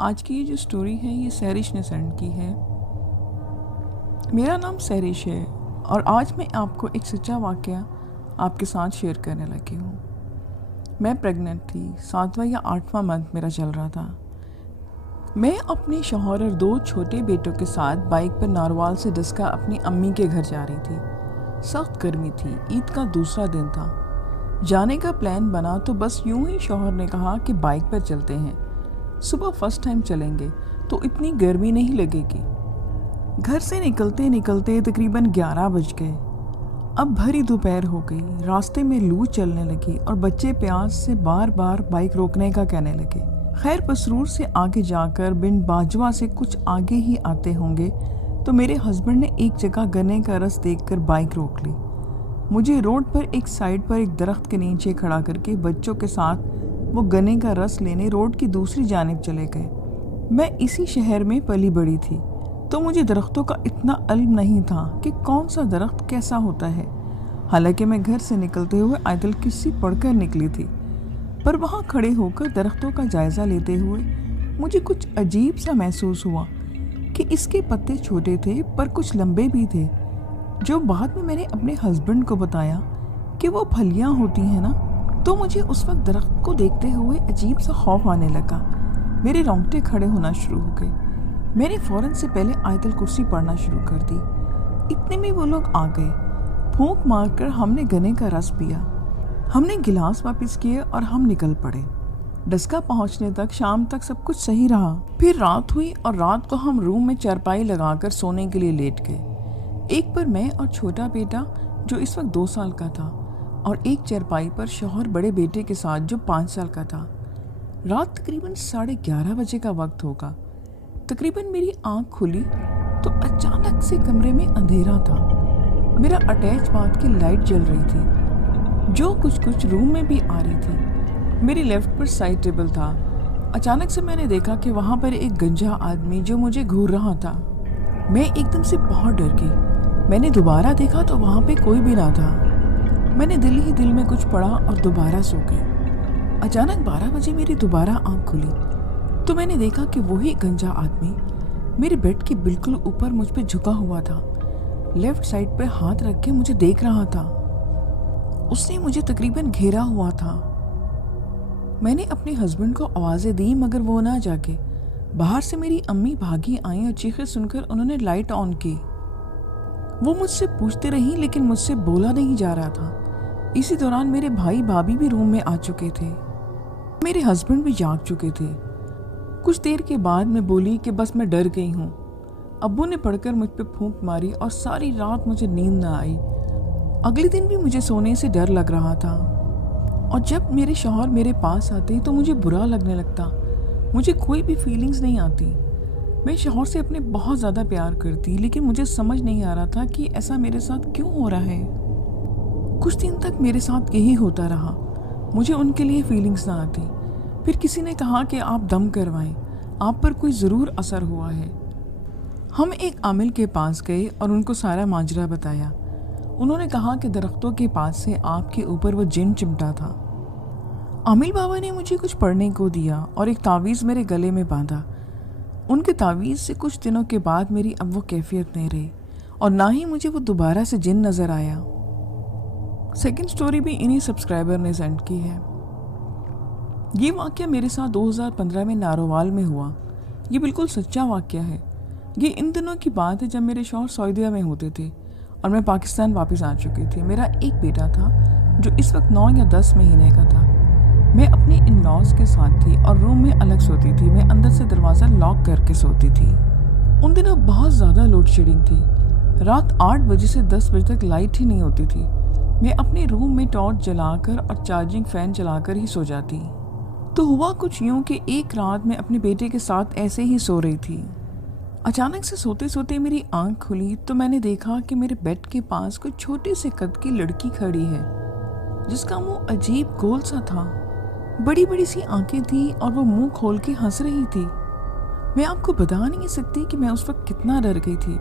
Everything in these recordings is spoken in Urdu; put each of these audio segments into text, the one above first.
آج کی یہ جو سٹوری ہے یہ سہرش نے سینڈ کی ہے۔ میرا نام سہرش ہے اور آج میں آپ کو ایک سچا واقعہ آپ کے ساتھ شیئر کرنے لگی ہوں۔ میں پریگننٹ تھی، 7واں یا 8واں منتھ میرا چل رہا تھا۔ میں اپنے شوہر اور 2 چھوٹے بیٹوں کے ساتھ بائک پر ناروال سے ڈسکا اپنی امی کے گھر جا رہی تھی۔ سخت گرمی تھی، عید کا دوسرا دن تھا۔ جانے کا پلان بنا تو بس یوں ہی شوہر نے کہا کہ بائک پر چلتے ہیں، صبح فرسٹ ٹائم چلیں گے تو اتنی گرمی نہیں لگے گی۔ گھر سے نکلتے نکلتے تقریباً 11 بج گئے۔ اب بھری دوپہر ہو گئی، راستے میں لو چلنے لگی اور بچے پیاس سے بار بار بائک روکنے کا کہنے لگے۔ خیر پسرور سے آگے جا کر بن باجوہ سے کچھ آگے ہی آتے ہوں گے تو میرے ہسبینڈ نے ایک جگہ گنے کا رس دیکھ کر بائک روک لی۔ مجھے روڈ پر ایک سائڈ پر ایک درخت کے نیچے کھڑا کر کے بچوں کے ساتھ وہ گنے کا رس لینے روڈ کی دوسری جانب چلے گئے۔ میں اسی شہر میں پلی بڑی تھی تو مجھے درختوں کا اتنا علم نہیں تھا کہ کون سا درخت کیسا ہوتا ہے، حالانکہ میں گھر سے نکلتے ہوئے آیت الکرسی پڑھ کر نکلی تھی۔ پر وہاں کھڑے ہو کر درختوں کا جائزہ لیتے ہوئے مجھے کچھ عجیب سا محسوس ہوا کہ اس کے پتے چھوٹے تھے پر کچھ لمبے بھی تھے، جو بعد میں نے اپنے ہسبینڈ کو بتایا کہ وہ پھلیاں ہوتی ہیں نا۔ تو مجھے اس وقت درخت کو دیکھتے ہوئے عجیب سا خوف آنے لگا، میرے رونگٹے کھڑے ہونا شروع ہو گئے۔ میں نے فوراً سے پہلے آیت الکرسی پڑھنا شروع کر دی۔ اتنے میں وہ لوگ آ گئے، پھونک مار کر ہم نے گنے کا رس پیا، ہم نے گلاس واپس کیے اور ہم نکل پڑے۔ ڈسکا پہنچنے تک شام تک سب کچھ صحیح رہا۔ پھر رات ہوئی اور رات کو ہم روم میں چارپائی لگا کر سونے کے لیے لیٹ گئے۔ ایک پر میں اور چھوٹا بیٹا جو اس وقت 2 سال کا تھا، اور ایک چارپائی پر شوہر بڑے بیٹے کے ساتھ جو 5 سال کا تھا۔ رات تقریباً 11:30 بجے کا وقت ہوگا۔ تقریباً میری آنکھ کھلی تو اچانک سے کمرے میں اندھیرا تھا۔ میرا اٹیچ باتھ کی لائٹ جل رہی تھی جو کچھ روم میں بھی آ رہی تھی۔ میری لیفٹ پر سائڈ ٹیبل تھا۔ اچانک سے میں نے دیکھا کہ وہاں پر ایک گنجا آدمی جو مجھے گھور رہا تھا۔ میں ایک دم سے بہت ڈر گئی۔ میں نے دوبارہ دیکھا تو وہاں پہ کوئی بھی نہ تھا۔ میں نے دل ہی دل میں کچھ پڑھا اور دوبارہ سو گئی۔ اچانک 12 بجے میری دوبارہ آنکھ کھلی تو میں نے دیکھا کہ وہی گنجا آدمی میرے بیڈ کے بالکل اوپر مجھ پہ جھکا ہوا تھا، لیفٹ سائڈ پہ ہاتھ رکھ کے مجھے دیکھ رہا تھا۔ اس نے مجھے تقریباً گھیرا ہوا تھا۔ میں نے اپنے ہسبینڈ کو آوازیں دی مگر وہ نہ جاگے۔ باہر سے میری امی بھاگی آئیں اور چیخیں سن کر انہوں نے لائٹ آن کی۔ وہ مجھ سے پوچھتے رہی لیکن مجھ سے بولا نہیں جا رہا تھا۔ اسی دوران میرے بھائی بھابھی بھی روم میں آ چکے تھے، میرے ہسبینڈ بھی جاگ چکے تھے۔ کچھ دیر کے بعد میں بولی کہ بس میں ڈر گئی ہوں۔ ابو نے پڑھ کر مجھ پہ پھونک ماری اور ساری رات مجھے نیند نہ آئی۔ اگلے دن بھی مجھے سونے سے ڈر لگ رہا تھا، اور جب میرے شوہر میرے پاس آتے تو مجھے برا لگنے لگتا، مجھے کوئی بھی فیلنگز نہیں آتی۔ میں شوہر سے اپنے بہت زیادہ پیار کرتی لیکن مجھے سمجھ نہیں آ رہا تھا کہ ایسا میرے ساتھ کیوں ہو رہا ہے۔ کچھ دن تک میرے ساتھ یہی ہوتا رہا، مجھے ان کے لیے فیلنگز نہ آتی۔ پھر کسی نے کہا کہ آپ دم کروائیں، آپ پر کوئی ضرور اثر ہوا ہے۔ ہم ایک عامل کے پاس گئے اور ان کو سارا ماجرا بتایا۔ انہوں نے کہا کہ درختوں کے پاس سے آپ کے اوپر وہ جن چمٹا تھا۔ عامل بابا نے مجھے کچھ پڑھنے کو دیا اور ایک تعویذ میرے گلے میں باندھا۔ ان کے تعویذ سے کچھ دنوں کے بعد میری اب وہ کیفیت نہیں رہی اور نہ ہی مجھے وہ دوبارہ سے جن نظر آیا۔ سیکنڈ سٹوری بھی انہی سبسکرائبر نے سینڈ کی ہے۔ یہ واقعہ میرے ساتھ 2015 میں ناروال میں ہوا۔ یہ بالکل سچا واقعہ ہے۔ یہ ان دنوں کی بات ہے جب میرے شوہر سعودیہ میں ہوتے تھے اور میں پاکستان واپس آ چکی تھی۔ میرا ایک بیٹا تھا جو اس وقت 9 یا 10 مہینے کا تھا۔ میں اپنے ان لاز کے ساتھ تھی اور روم میں الگ سوتی تھی۔ میں اندر سے دروازہ لاک کر کے سوتی تھی۔ ان دنوں بہت زیادہ لوڈ شیڈنگ تھی۔ رات 8 بجے سے 10 بجے تک لائٹ ہی نہیں ہوتی تھی۔ میں اپنے روم میں ٹارچ جلا کر اور چارجنگ فین چلا کر ہی سو جاتی۔ تو ہوا کچھ یوں کہ ایک رات میں اپنے بیٹے کے ساتھ ایسے ہی سو رہی تھی۔ اچانک سے سوتے سوتے میری آنکھ کھلی تو میں نے دیکھا کہ میرے بیڈ کے پاس کوئی چھوٹے سے قد کی لڑکی کھڑی ہے جس کا منہ عجیب گول سا تھا، بڑی بڑی سی آنکھیں تھیں اور وہ منہ کھول کے ہنس رہی تھی۔ میں آپ کو بتا نہیں سکتی کہ میں اس وقت کتنا ڈر گئی تھی۔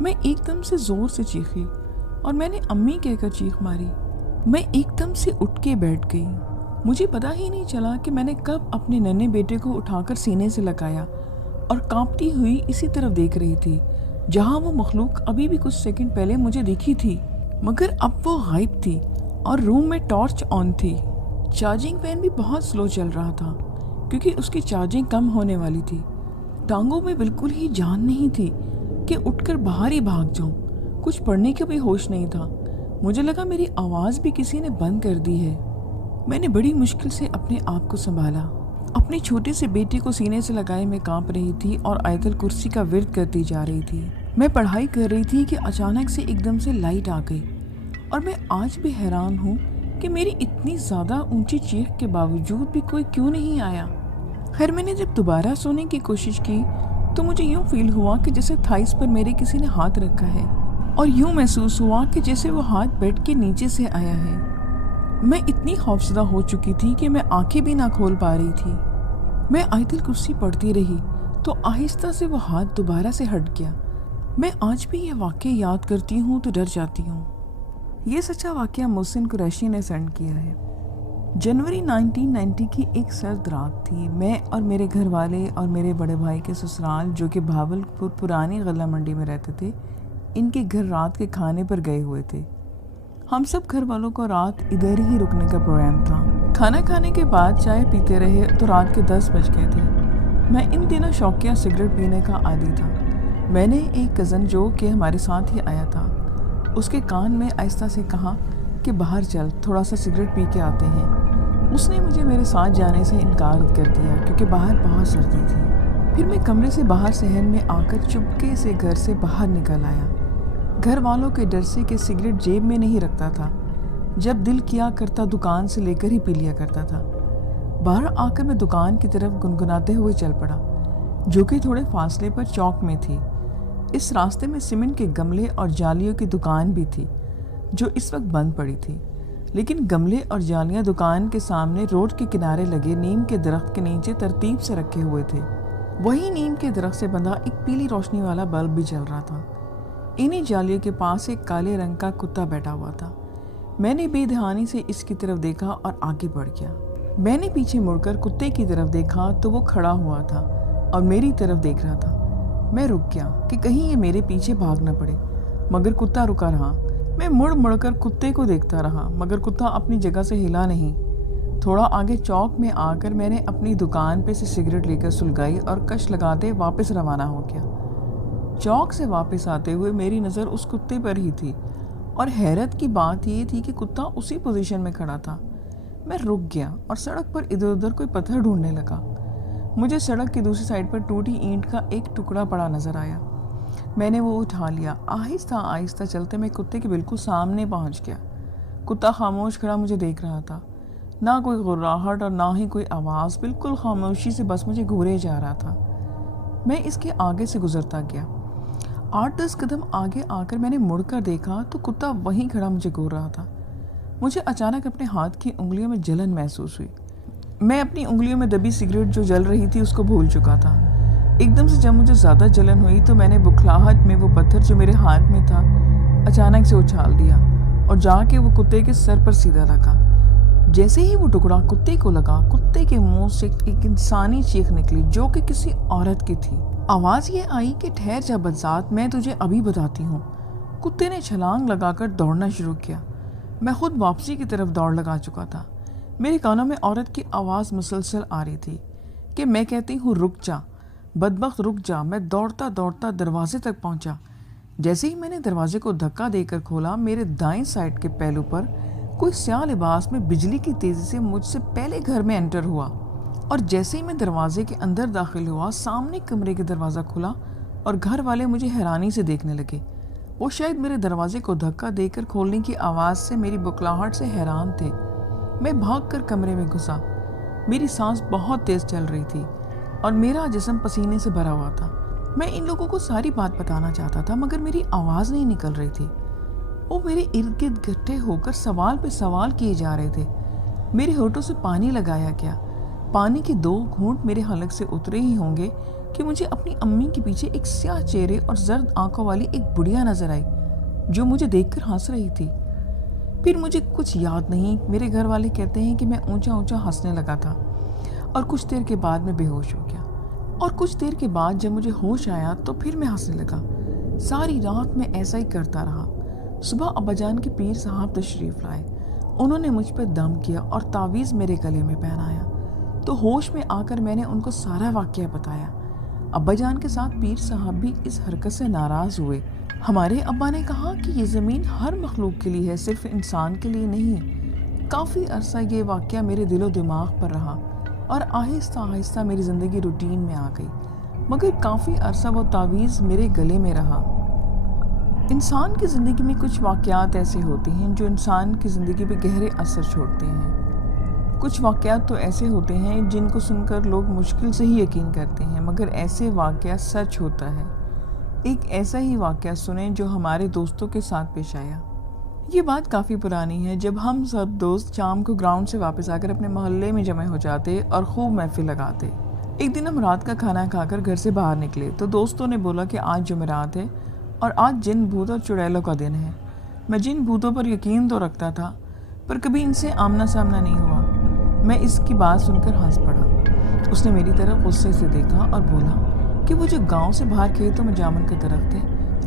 میں ایک دم سے زور سے چیخی اور میں نے امی کہہ کر چیخ ماری۔ میں ایک دم سے اٹھ کے بیٹھ گئی۔ مجھے پتا ہی نہیں چلا کہ میں نے کب اپنے ننھے بیٹے کو اٹھا کر سینے سے لگایا اور کانپتی ہوئی اسی طرف دیکھ رہی تھی جہاں وہ مخلوق ابھی بھی کچھ سیکنڈ پہلے مجھے دیکھی تھی، مگر اب وہ غائب تھی اور روم میں ٹارچ آن تھی۔ چارجنگ فین بھی بہت سلو چل رہا تھا کیونکہ اس کی چارجنگ کم ہونے والی تھی۔ ٹانگوں میں بالکل ہی جان نہیں تھی کہ اٹھ کر باہر ہی بھاگ جاؤں، کچھ پڑھنے کا بھی ہوش نہیں تھا۔ مجھے لگا میری آواز بھی کسی نے بند کر دی ہے۔ میں نے بڑی مشکل سے اپنے آپ کو سنبھالا۔ اپنے چھوٹے سے بیٹے کو سینے سے لگائے میں کانپ رہی تھی اور آیت الکرسی کا ورد کرتی جا رہی تھی۔ میں پڑھائی کر رہی تھی کہ اچانک سے ایک دم سے لائٹ آ گئی اور میں آج بھی حیران ہوں کہ میری اتنی زیادہ اونچی چیخ کے باوجود بھی کوئی کیوں نہیں آیا۔ خیر میں نے جب دوبارہ سونے کی کوشش کی تو مجھے یوں فیل ہوا کہ جیسے تھائس پر میرے کسی نے ہاتھ رکھا ہے، اور یوں محسوس ہوا کہ جیسے وہ ہاتھ بیڈ کے نیچے سے آیا ہے۔ میں اتنی خوفزدہ ہو چکی تھی کہ میں آنکھیں بھی نہ کھول پا رہی تھی۔ میں آیت الکرسی پڑھتی رہی تو آہستہ سے وہ ہاتھ دوبارہ سے ہٹ گیا۔ میں آج بھی یہ واقعہ یاد کرتی ہوں تو ڈر جاتی ہوں۔ یہ سچا واقعہ محسن قریشی نے سینڈ کیا ہے۔ جنوری 1990 کی ایک سرد رات تھی۔ میں اور میرے گھر والے اور میرے بڑے بھائی کے سسرال جو کہ بھاولپور پرانی غلہ منڈی میں رہتے تھے، ان کے گھر رات کے کھانے پر گئے ہوئے تھے۔ ہم سب گھر والوں کو رات ادھر ہی رکنے کا پروگرام تھا۔ کھانا کھانے کے بعد چائے پیتے رہے تو رات کے 10 بج گئے تھے۔ میں ان دنوں شوقیہ سگریٹ پینے کا عادی تھا۔ میں نے ایک کزن جو کہ ہمارے ساتھ ہی آیا تھا، اس کے کان میں آہستہ سے کہا کہ باہر چل تھوڑا سا سگریٹ پی کے آتے ہیں۔ اس نے مجھے میرے ساتھ جانے سے انکار کر دیا کیونکہ باہر بہت سردی تھی۔ پھر میں کمرے سے باہر صحن میں آ کر چپکے سے گھر سے باہر نکل آیا، گھر والوں کے ڈر سے کہ سگریٹ جیب میں نہیں رکھتا تھا، جب دل کیا کرتا دکان سے لے کر ہی پی لیا کرتا تھا۔ باہر آ کر میں دکان کی طرف گنگناتے ہوئے چل پڑا جو کہ تھوڑے فاصلے پر چوک میں تھی۔ اس راستے میں سیمنٹ کے گملے اور جالیوں کی دکان بھی تھی جو اس وقت بند پڑی تھی، لیکن گملے اور جالیاں دکان کے سامنے روڈ کے کنارے لگے نیم کے درخت کے نیچے ترتیب سے رکھے ہوئے تھے۔ وہی نیم کے درخت سے بندھا ایک پیلی روشنی والا بلب بھی جل رہا تھا۔ انہی جالیوں کے پاس ایک کالے رنگ کا کتا بیٹھا ہوا تھا۔ میں نے بے دہانی سے اس کی طرف دیکھا اور آگے بڑھ گیا۔ میں نے پیچھے مڑ کر کتے کی طرف دیکھا تو وہ کھڑا ہوا تھا اور میری طرف دیکھ رہا تھا۔ میں رک گیا کہ کہیں یہ میرے پیچھے بھاگ نہ پڑے، مگر کتا رکا رہا۔ میں مڑ مڑ کر کتے کو دیکھتا رہا مگر کتا اپنی جگہ سے ہلا نہیں۔ تھوڑا آگے چوک میں آ کر میں نے اپنی دکان پہ سے سگریٹ لے کر سلگائی اور کش لگاتے واپس روانہ ہو گیا۔ چوک سے واپس آتے ہوئے میری نظر اس کتے پر ہی تھی اور حیرت کی بات یہ تھی کہ کتا اسی پوزیشن میں کھڑا تھا۔ میں رک گیا اور سڑک پر ادھر ادھر کوئی پتھر ڈھونڈنے لگا۔ مجھے سڑک کی دوسری سائڈ پر ٹوٹی اینٹ کا ایک ٹکڑا پڑا نظر آیا۔ میں نے وہ اٹھا لیا۔ آہستہ آہستہ چلتے میں کتے کے بالکل سامنے پہنچ گیا۔ کتا خاموش کھڑا مجھے دیکھ رہا تھا، نہ کوئی غراہٹ اور نہ ہی کوئی آواز، بالکل خاموشی سے بس مجھے گھورے جا رہا تھا۔ میں اس کے آگے سے گزرتا گیا۔ 8-10 قدم آگے آ کر میں نے مڑ کر دیکھا تو کتا وہیں کھڑا مجھے گھور رہا تھا۔ مجھے اچانک اپنے ہاتھ کی انگلیوں میں جلن محسوس ہوئی۔ میں اپنی انگلیوں میں دبی سگریٹ جو جل رہی تھی اس کو بھول چکا تھا۔ ایک دم سے جب مجھے زیادہ جلن ہوئی تو میں نے بکھلاہٹ میں وہ پتھر جو میرے ہاتھ میں تھا اچانک سے اچھال دیا اور جا کے وہ کتے کے سر پر سیدھا لگا۔ جیسے ہی وہ ٹکڑا کتے کو لگا، کتے کے منہ سے ایک انسانی چیخ نکلی جو کہ کسی عورت کی تھی۔ آواز یہ آئی کہ ٹھہر جا بدذات، میں تجھے ابھی بتاتی ہوں۔ کتے نے چھلانگ لگا کر دوڑنا شروع کیا۔ میں خود واپسی کی طرف دوڑ لگا چکا تھا۔ میرے کانوں میں عورت کی آواز مسلسل آ رہی تھی کہ میں کہتی ہوں رک جا بدبخت رک جا۔ میں دوڑتا دوڑتا دروازے تک پہنچا۔ جیسے ہی میں نے دروازے کو دھکا دے کر کھولا، میرے دائیں سائڈ کے پہلو پر کوئی سیاہ لباس میں بجلی کی تیزی سے مجھ سے پہلے گھر میں انٹر ہوا، اور جیسے ہی میں دروازے کے اندر داخل ہوا، سامنے کمرے کا دروازہ کھلا اور گھر والے مجھے حیرانی سے دیکھنے لگے۔ وہ شاید میرے دروازے کو دھکا دے کر کھولنے کی آواز سے میری بکلاہٹ سے حیران تھے۔ میں بھاگ کر کمرے میں گھسا۔ میری سانس بہت تیز چل رہی تھی اور میرا جسم پسینے سے بھرا ہوا تھا۔ میں ان لوگوں کو ساری بات بتانا چاہتا تھا مگر میری آواز نہیں نکل رہی تھی۔ وہ میرے ارد گرد اکٹھے ہو کر سوال پہ سوال کیے جا رہے تھے۔ میرے ہونٹوں سے پانی لگایا گیا۔ پانی کے 2 گھونٹ میرے حلق سے اترے ہی ہوں گے کہ مجھے اپنی امی کے پیچھے ایک سیاہ چہرے اور زرد آنکھوں والی ایک بڑھیا نظر آئی جو مجھے دیکھ کر ہنس رہی تھی۔ پھر مجھے کچھ یاد نہیں. میرے گھر والے کہتے ہیں کہ میں اونچا اونچا ہنسنے لگا تھا اور کچھ دیر کے بعد میں بے ہوش ہو گیا. اور کچھ دیر کے بعد جب مجھے ہوش آیا تو پھر میں ہنسنے لگا. ساری رات میں ایسا ہی کرتا رہا. صبح ابا جان کے پیر صاحب تشریف لائے. انہوں نے مجھ پر دم کیا اور تعویذ میرے گلے میں پہنایا. تو ہوش میں آ کر میں نے ان کو سارا واقعہ بتایا. ابا جان کے ساتھ پیر صاحب بھی اس حرکت سے ناراض ہوئے. ہمارے ابا نے کہا کہ یہ زمین ہر مخلوق کے لیے ہے، صرف انسان کے لیے نہیں. کافی عرصہ یہ واقعہ میرے دل و دماغ پر رہا اور آہستہ آہستہ میری زندگی روٹین میں آ گئی. مگر کافی عرصہ وہ تعویذ میرے گلے میں رہا. انسان کی زندگی میں کچھ واقعات ایسے ہوتے ہیں جو انسان کی زندگی پہ گہرے اثر چھوڑتے ہیں. کچھ واقعات تو ایسے ہوتے ہیں جن کو سن کر لوگ مشکل سے ہی یقین کرتے ہیں، مگر ایسے واقعہ سچ ہوتا ہے. ایک ایسا ہی واقعہ سنیں جو ہمارے دوستوں کے ساتھ پیش آیا. یہ بات کافی پرانی ہے. جب ہم سب دوست شام کو گراؤنڈ سے واپس آ کر اپنے محلے میں جمع ہو جاتے اور خوب محفل لگاتے. ایک دن ہم رات کا کھانا کھا کر گھر سے باہر نکلے تو دوستوں نے بولا کہ آج جمعرات ہے اور آج جن بھوت اور چڑیلوں کا دن ہے. میں جن بھوتوں پر یقین تو رکھتا تھا پر کبھی ان سے آمنا سامنا نہیں ہوا. میں اس کی بات سن کر ہنس پڑا. اس نے میری طرف غصے سے دیکھا اور بولا کہ وہ جو گاؤں سے باہر کھیتوں میں جامن کا درخت ہے،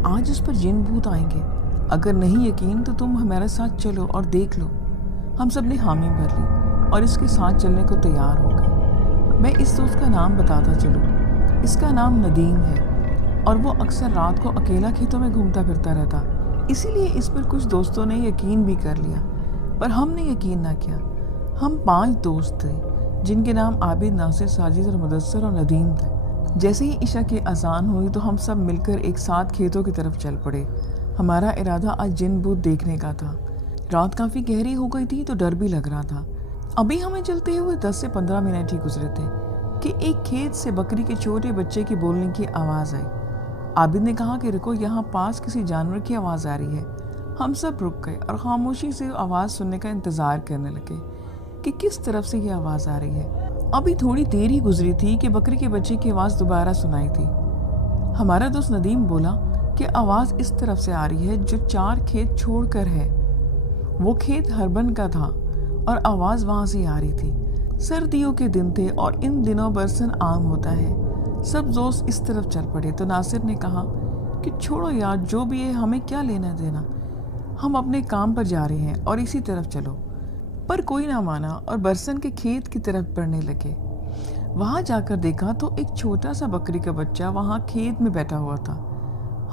آج اس پر جن بھوت آئیں گے. اگر نہیں یقین تو تم ہمارے ساتھ چلو اور دیکھ لو. ہم سب نے حامی بھر لی اور اس کے ساتھ چلنے کو تیار ہو گئے. میں اس دوست کا نام بتاتا چلوں. اس کا نام ندیم ہے اور وہ اکثر رات کو اکیلا کھیتوں میں گھومتا پھرتا رہتا. اسی لیے اس پر کچھ دوستوں نے یقین بھی کر لیا پر ہم نے یقین نہ کیا. ہم 5 دوست تھے جن کے نام عابد، ناصر، ساجد اور مدثر اور ندیم تھے. جیسے ہی عشاء کی اذان ہوئی تو ہم سب مل کر ایک ساتھ کھیتوں کی طرف چل پڑے. ہمارا ارادہ آج جن بھوت دیکھنے کا تھا. رات کافی گہری ہو گئی تھی تو ڈر بھی لگ رہا تھا. ابھی ہمیں چلتے ہوئے 10 سے 15 منٹ ہی گزرے تھے کہ ایک کھیت سے بکری کے چھوٹے بچے کی بولنے کی آواز آئی. عابد نے کہا کہ رکو، یہاں پاس کسی جانور کی آواز آ رہی ہے. ہم سب رک گئے اور خاموشی سے آواز سننے کا انتظار کرنے لگے کہ کس طرف سے یہ آواز آ رہی ہے. ابھی تھوڑی دیر ہی گزری تھی کہ بکری کے بچے کی آواز دوبارہ سنائی تھی. ہمارا دوست ندیم بولا کہ آواز اس طرف سے آ رہی ہے جو 4 کھیت چھوڑ کر ہے. وہ کھیت ہربن کا تھا اور آواز وہاں سے آ رہی تھی. سردیوں کے دن تھے اور ان دنوں برسن عام ہوتا ہے. سب دوست اس طرف چل پڑے تو ناصر نے کہا کہ چھوڑو یار، جو بھی ہے ہمیں کیا لینا دینا، ہم اپنے کام پر جا رہے ہیں اور اسی طرف چلو. پر کوئی نہ مانا اور برسن کے کھیت کی طرف بڑھنے لگے. وہاں جا کر دیکھا تو ایک چھوٹا سا بکری کا بچہ وہاں کھیت میں بیٹھا ہوا تھا.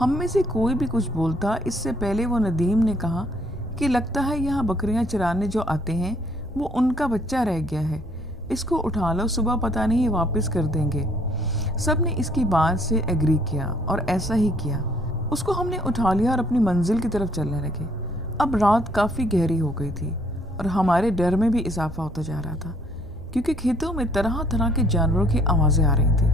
ہم میں سے کوئی بھی کچھ بولتا اس سے پہلے وہ ندیم نے کہا کہ لگتا ہے یہاں بکریاں چرانے جو آتے ہیں وہ ان کا بچہ رہ گیا ہے، اس کو اٹھا لو، صبح پتہ نہیں واپس کر دیں گے. سب نے اس کی بات سے ایگری کیا اور ایسا ہی کیا. اس کو ہم نے اٹھا لیا اور اپنی منزل کی طرف چلنے لگے. اب رات کافی گہری ہو گئی تھی اور ہمارے ڈر میں بھی اضافہ ہوتا جا رہا تھا کیونکہ کھیتوں میں طرح طرح کے جانوروں کی آوازیں آ رہی تھیں.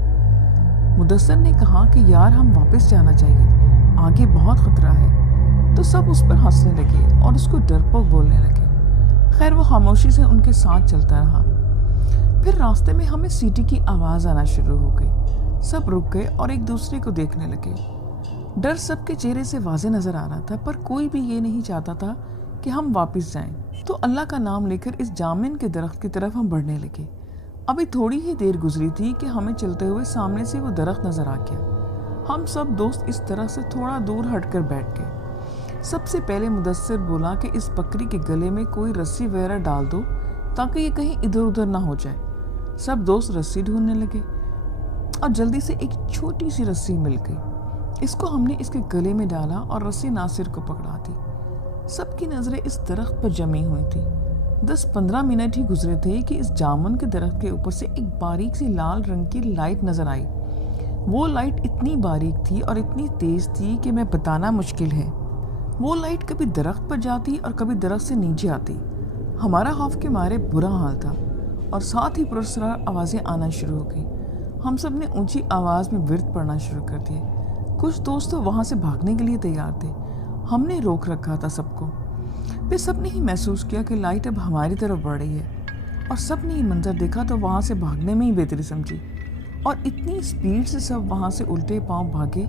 مدثر نے کہا کہ یار ہم واپس جانا چاہیے، آگے بہت خطرہ ہے. تو سب اس پر ہنسنے لگے اور اس کو ڈرپوک بولنے لگے. خیر وہ خاموشی سے ان کے ساتھ چلتا رہا. پھر راستے میں ہمیں سیٹی کی آواز آنا شروع ہو گئی. سب رک گئے اور ایک دوسرے کو دیکھنے لگے. ڈر سب کے چہرے سے واضح نظر آ رہا تھا پر کوئی بھی یہ نہیں چاہتا تھا کہ ہم واپس جائیں. تو اللہ کا نام لے کر اس جامن کے درخت کی طرف ہم بڑھنے لگے. ابھی تھوڑی ہی دیر گزری تھی کہ ہمیں چلتے ہوئے سامنے سے وہ درخت نظر آ گیا. ہم سب دوست اس طرح سے تھوڑا دور ہٹ کر بیٹھ گئے. سب سے پہلے مدثر بولا کہ اس بکری کے گلے میں کوئی رسی وغیرہ ڈال دو تاکہ یہ کہیں ادھر ادھر نہ ہو جائے. سب دوست رسی ڈھونڈنے لگے اور جلدی سے ایک چھوٹی سی رسی مل گئی. اس کو ہم نے اس کے گلے میں ڈالا اور رسی ناصر کو پکڑا دی. سب کی نظریں اس درخت پر جمی ہوئی تھی. 10-15 منٹ ہی گزرے تھے کہ اس جامن کے درخت کے اوپر سے ایک باریک سی لال رنگ کی لائٹ نظر آئی. وہ لائٹ اتنی باریک تھی اور اتنی تیز تھی کہ میں بتانا مشکل ہے. وہ لائٹ کبھی درخت پر جاتی اور کبھی درخت سے نیچے آتی. ہمارا خوف کے مارے برا حال تھا اور ساتھ ہی پراسرار آوازیں آنا شروع ہو گئی. ہم سب نے اونچی آواز میں ورد پڑھنا شروع کر دیے. کچھ دوست تو وہاں سے بھاگنے کے لیے تیار تھے. ہم نے روک رکھا تھا سب کو. پھر سب نے ہی محسوس کیا کہ لائٹ اب ہماری طرف بڑھ رہی ہے اور سب نے یہ منظر دیکھا تو وہاں سے بھاگنے میں ہی بہتری سمجھی اور اتنی اسپیڈ سے سب وہاں سے الٹے پاؤں بھاگے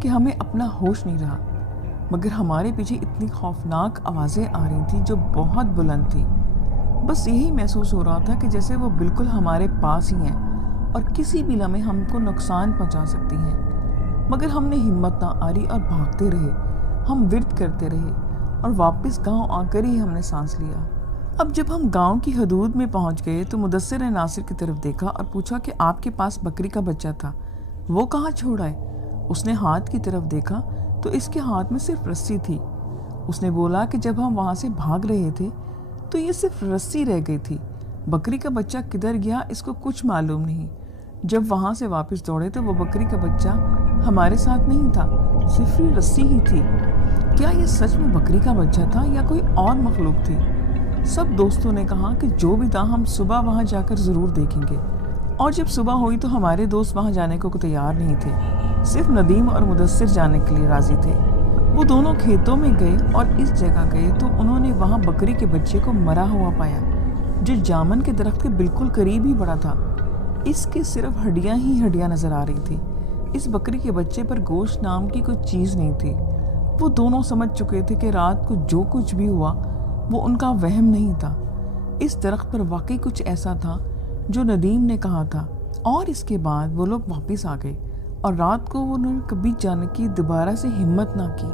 کہ ہمیں اپنا ہوش نہیں رہا. مگر ہمارے پیچھے اتنی خوفناک آوازیں آ رہی تھیں جو بہت بلند تھی۔ بس یہی محسوس ہو رہا تھا کہ جیسے وہ بالکل ہمارے پاس ہی ہیں اور کسی بھی لمحے ہم کو نقصان پہنچا سکتی ہیں۔ مگر ہم نے ہمت نہ ہاری اور بھاگتے رہے، ہم ورد کرتے رہے اور واپس گاؤں آ کر ہی ہم نے سانس لیا۔ اب جب ہم گاؤں کی حدود میں پہنچ گئے تو مدثر نے ناصر کی طرف دیکھا اور پوچھا کہ آپ کے پاس بکری کا بچہ تھا، وہ کہاں چھوڑا ہے؟ اس نے ہاتھ کی طرف دیکھا تو اس کے ہاتھ میں صرف رسی تھی۔ اس نے بولا کہ جب ہم وہاں سے بھاگ رہے تھے تو یہ صرف رسی رہ گئی تھی، بکری کا بچہ کدھر گیا اس کو کچھ معلوم نہیں۔ جب وہاں سے واپس دوڑے تو وہ بکری کا بچہ ہمارے ساتھ نہیں تھا، صرف رسی ہی تھی۔ کیا یہ سچ میں بکری کا بچہ تھا یا کوئی اور مخلوق تھی؟ سب دوستوں نے کہا کہ جو بھی تھا ہم صبح وہاں جا کر ضرور دیکھیں گے۔ اور جب صبح ہوئی تو ہمارے دوست وہاں جانے کو تیار نہیں تھے، صرف ندیم اور مدثر جانے کے لیے راضی تھے۔ وہ دونوں کھیتوں میں گئے اور اس جگہ گئے تو انہوں نے وہاں بکری کے بچے کو مرا ہوا پایا، جو جامن کے درخت کے بالکل قریب ہی پڑا تھا۔ اس کے صرف ہڈیاں ہی ہڈیاں نظر آ رہی تھی، اس بکری کے بچے پر گوشت نام کی کوئی چیز نہیں تھی۔ وہ دونوں سمجھ چکے تھے کہ رات کو جو کچھ بھی ہوا وہ ان کا وہم نہیں تھا، اس درخت پر واقعی کچھ ایسا تھا جو ندیم نے کہا تھا۔ اور اس کے بعد وہ لوگ واپس آ گئے اور رات کو انہوں نے کبھی جانے کی دوبارہ سے ہمت نہ کی۔